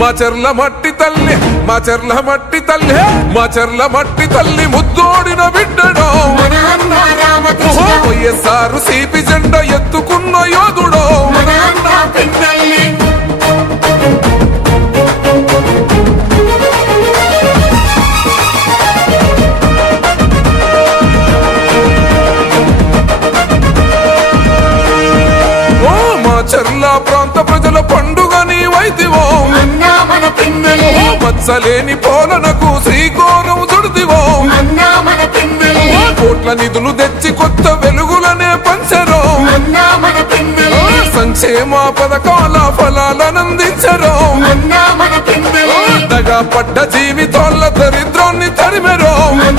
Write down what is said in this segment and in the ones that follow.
మా చెర్ల మట్టి తల్లి మా చెర్ల మట్టి తల్లి మా చెర్ల మట్టి తల్లి ముద్దోడిన బిడ్డడో. వైఎస్ఆర్ సిపి జెండ ఎత్తుకున్న యోధుడో. మన మా చెర్ల ప్రాంత ప్రజల పండుగ నీ పిన్నెల్లి మత్సలేని పోలనకు శ్రీకోరం చుడిదివో. మన కోట్ల నిధులు తెచ్చి కొత్త వెలుగులనే పంచరో. మన సంక్షేమ పథకాల ఫలాలనందించరో. మన దగా పడ్డ జీవితాల దరిద్రాన్ని తరిమెరో. మన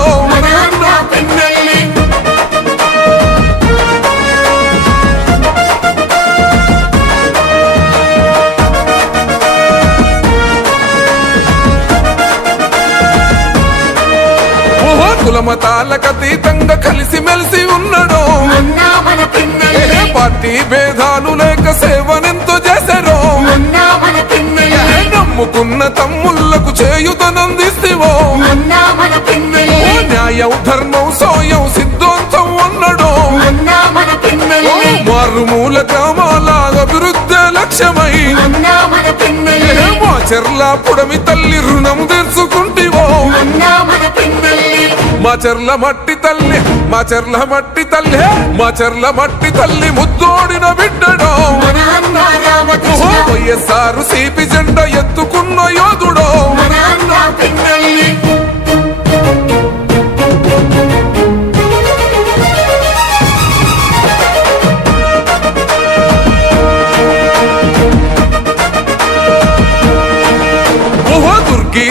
కులమతాలకు అతీతంగా కలిసి మెలిసి ఉన్నాడో పార్టీ భేదాలు లేక సేవనెంతో చేశారో. నమ్ముకున్న తమ్ముళ్ళకు చేయుతనందిస్తేవో న్యాయం ధర్మం సోయం సిద్ధాంతం పిన్నెల్లి మారుమూల గ్రామాల అభివృద్ధి లక్ష్యమై. చెర్ల పుడమి తల్లి రుణం తీర్చుకుంటివో. మా చెర్ల మట్టి తల్లి మా చెర్ల మట్టి తల్లి మా చెర్ల మట్టి తల్లి ముద్దోడిన బిడ్డడో. వైఎస్ఆర్ సిపి జెండ ఎత్తుకున్న యోధుడో.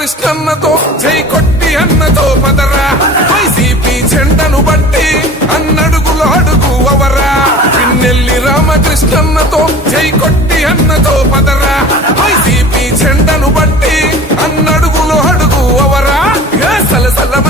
రామకృష్ణన్నతో జై కొట్టి అన్నతో పదరా. వైసీపీ జెండను బట్టి అన్నడుగులు అడుగు అవరా పిన్నెల్లి రామకృష్ణన్నతో జై కొట్టి అన్నతో పదరా. వైసీపీ జెండను బట్టి అన్నడుగులు అడుగు అవరా సలసలమ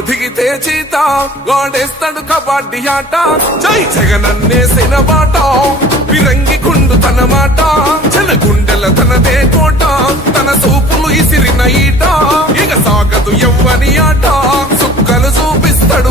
దిగితే చీత వాడేస్తాడు కబడ్డీ ఆట. జై జగనన్నేసిన బాట విరంగి కుండు తన మాట. జన గుండెల తనదే కోట తన సూపులు ఇసిరిన ఈట. ఇక సాగదు ఎవ్వని ఆట సుక్కలు చూపిస్తాడు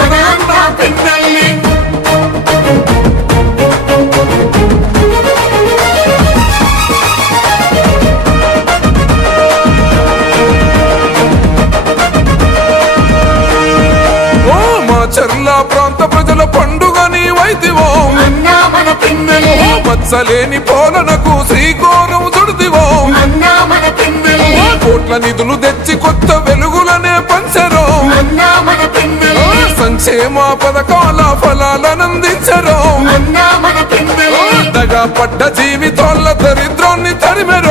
మచ్చలేని పోలనకు శ్రీకోరం చుడిదివో. కోట్ల నిధులు తెచ్చి కొత్త వెలుగులనే పంచరో. సంక్షేమ పథకాల ఫలాలనందించరో. దగా పడ్డ జీవితాల దరిద్రాన్ని తరిమెరో.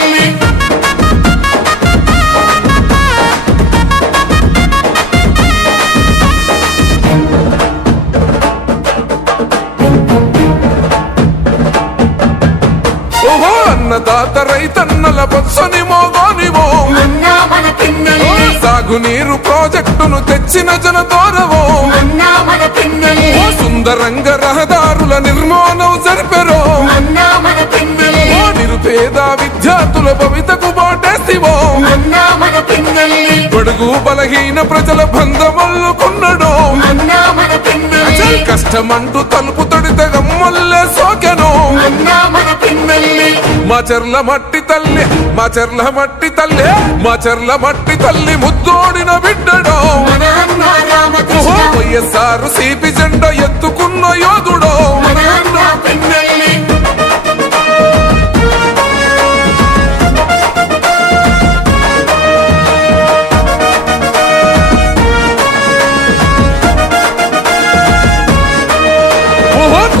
సాగునీరు ప్రాజెక్టును తెచ్చిన జనదోరవో పిన్నెల్లి ఓ సుందరంగ రహదారుల నిర్మాణం జరిపెరో. నిరుపేద విద్యార్థుల భవితకు బాటేసివో బడుగు బలహీన ప్రజల బంధమల్లుకున్నాడు కష్టమంటూ తలుపు తడితే గమ్మల్లే సోకెను? మా చెర్ల మట్టి తల్లి మా చెర్ల మట్టి తల్లి మా చెర్ల మట్టి తల్లి ముద్దోడిన బిడ్డడో? వైఎస్ఆర్ సిపి జెండ ఎత్తుకున్న యోధుడో?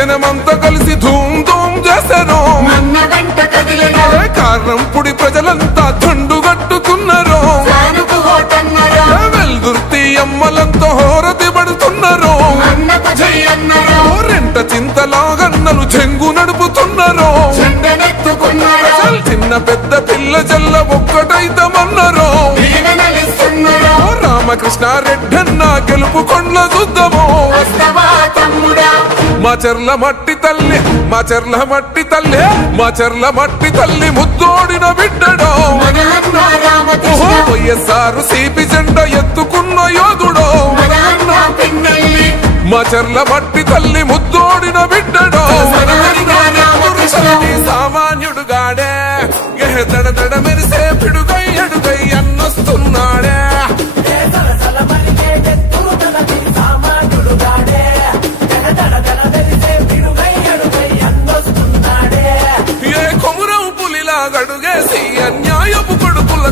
జనమంతా కలిసి ధూమ్ ధూమ్ చేశారు కారణం? పుడి ప్రజలంతా ఓటన్నరా. ఏ వెల్దుర్తి అమ్మలంతా హోరతి పడుతున్నారు. రెంట చింతలాగన్నలు చెంగు నడుపుతున్నారు. చిన్న పెద్ద పిల్ల జల్ల ఒక్కటైతమన్నారు. రామకృష్ణ రెడ్డన్న గెలుపు కొండ్ల చూద్దాము. తమ్ముడా? మా చెర్ల మట్టి తల్లి మా చెర్ల మట్టి తల్లి మా చెర్ల మట్టి తల్లి ముద్దోడిన బిడ్డడో. వైఎస్ఆర్ సిపి జెండ ఎత్తుకున్న యోధుడో. మా చెర్ల మట్టి తల్లి ముద్దోడిన బిడ్డడో. సామాన్యుడు గాడే. దడ దడ మెరిసే పిడుగై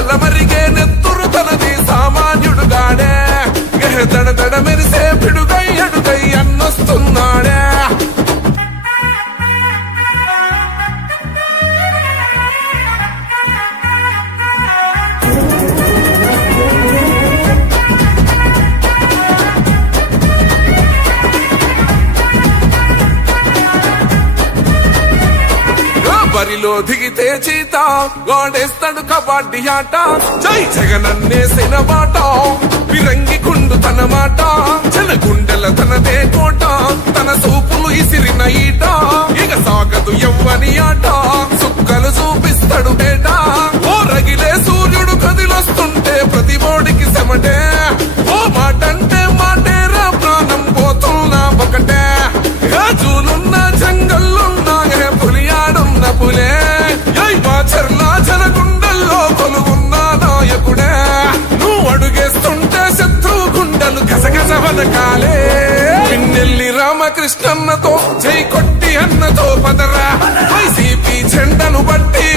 ఏ సలసల కబడ్డీ ఆట జై జగనన్నేసిన మాట విరంగి కుండు తన మాట జన గుండెల తనదే కోట. తన సూపులు ఇసిరిన ఈట. ఇక సాగదు ఎవ్వని ఆట. గసగస పిన్నెల్లి రామకృష్ణన్నతో జై కొట్టి అన్నతో పదరా. వైసీపీ జెండను బట్టి